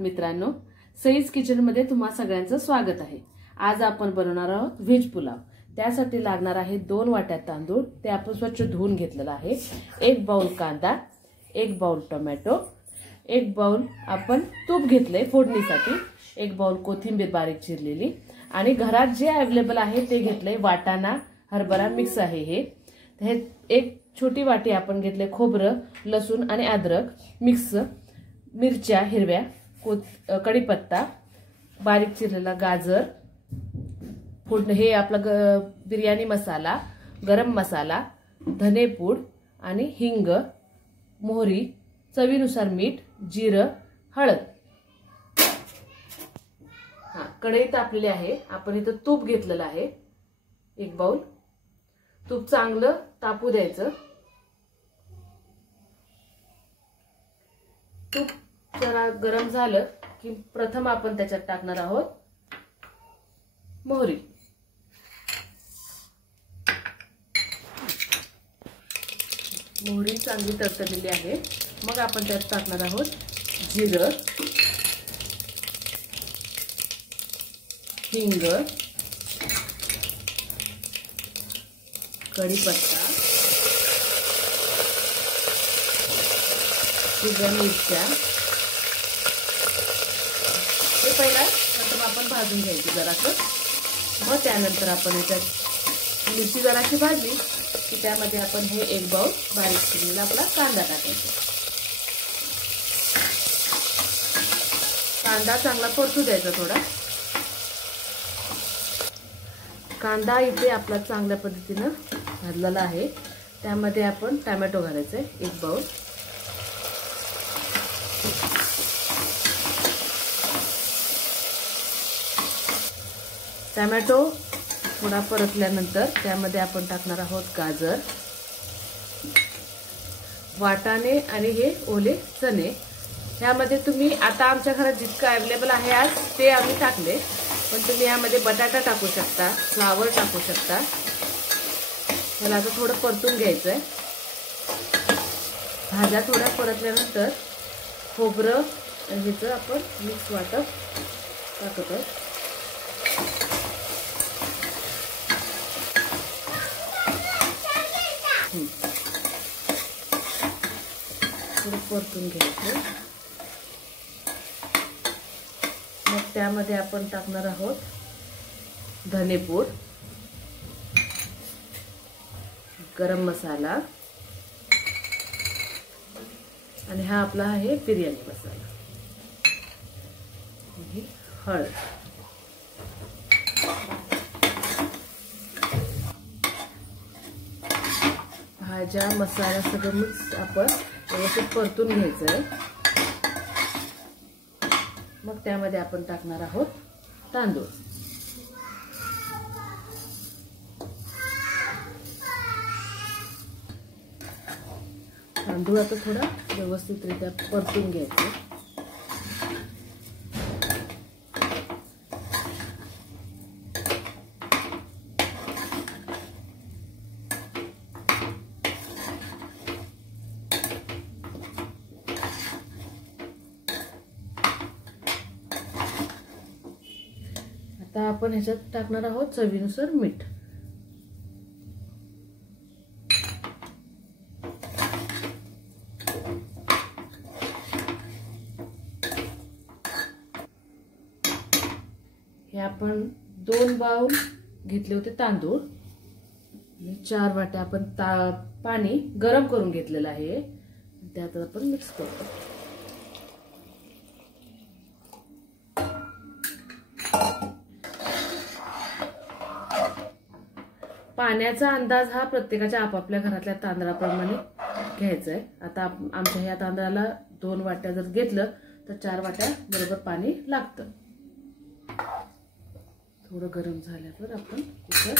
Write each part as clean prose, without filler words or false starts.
आहात मित्रांनो, सईज किचन मध्ये तुम्हा सगळ्यांचं स्वागत आहे। आज आपण बनवणार आहोत व्हेज पुलाव। त्यासाठी लागणार आहे 2 वाट्या तांदूळ, ते आपण स्वच्छ धुवून घेतलेला आहे। 1 बाउल कांदा, 1 बाउल टोमॅटो, 1 बाउल आपण तूप घेतले फोडणीसाठी, 1 बाउल कोथिंबीर बारीक चिरलेली आणि घरात जे अवेलेबल आहे ते घेतले। वाटाणा, हरभरा मिक्स आहे हे। एक छोटी वाटी आपण घेतले खोबरं, लसूण आणि अद्रक मिक्स, मिरच्या हिरव्या, कढीपत्ता, बारीक चिरलेला गाजर, फोडणी हे आपला बिर्याणी मसाला, गरम मसाला, धनेपूड आणि हिंग, मोहरी, चवीनुसार मीठ, जिरं, हळद। कढई तापलेली आहे। आपण इथं तूप घेतलेलं आहे 1 बाउल। तूप चांगलं तापू द्यायचं। तूप जरा गरम झालं की प्रथम आपण त्याच्यात टाकणार आहोत मोहरी। मोहरी चांगली तडतडलेली आहे। मग आपण त्यात टाकणार आहोत जिरं, हिंग, कढीपत्ता, हिरव्या मिरच्या। हे पहिला प्रथम आपण भाजून घ्यायचं जरासं। मग त्यानंतर आपण याच्यात मिरची जराशी भाजली की त्यामध्ये आपण हे 1 बाउल बारीक चिरलेला आपला कांदा टाकायचा। कांदा चांगला परतू द्यायचा थोडा। कांदा इथे आपला चांगल्या पद्धतीने भाजलेला आहे। त्यामध्ये आपण टोमॅटो घालायचे 1 बाउल। टोमॅटो थोडा परतल्यानंतर त्यामध्ये आपण टाकणार आहोत गाजर, वाटाणे आणि हे ओले चणे। यामध्ये तुम्ही आता आमच्या घरात जितकं अवेलेबल आहे आज ते आम्ही टाकले, पण तुम्ही यामध्ये बटाटा टाकू शकता, फ्लावर टाकू शकता। मला आता थोडं परतून घ्यायचंय। भाज्या थोड्या परतल्यानंतर खोबरं ह्याचं आपण मिक्स वाटप टाकतो। थोडं परतून घ्यायचं। मग त्यामध्ये आपण टाकणार आहोत धनेपूड, गरम मसाला आणि हा आपला आहे बिर्याणी मसाला, हळद। भाज्या मसाला सगळं मिक्स आपण व्यवस्थित परतून घ्यायचंय। मग त्यामध्ये आपण टाकणार आहोत तांदूळ। तांदूळ आता थोडा व्यवस्थितरित्या परतून घ्यायचं। आता आपण ह्याच्यात टाकणार आहोत चवीनुसार मीठ। हे आपण 2 बाउल घेतले होते तांदूळ आणि 4 वाट्या आपण पाणी गरम करून घेतलेलं आहे, त्यात आपण मिक्स करतो। पाण्याचा अंदाज हा प्रत्येकाच्या आपापल्या घरातल्या तांदळाप्रमाणे घ्यायचा आहे। आता आमच्या ह्या तांदळाला 2 वाट्या जर घेतलं तर 4 वाट्या बरोबर पाणी लागतं। थोडं गरम झाल्यावर आपण कुकर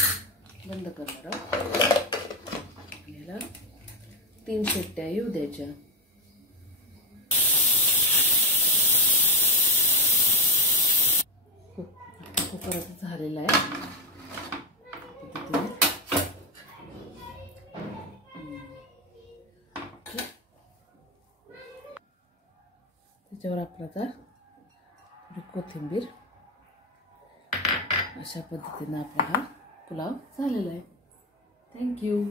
बंद करणार आहोत। याला 3 शिट्ट्या येऊ द्यायच्या। कुकर आता झालेला आहे। त्याच्यावर आपला आता कोथिंबीर. अशा पद्धतीने आपला पुलाव झालेला आहे. थँक्यू.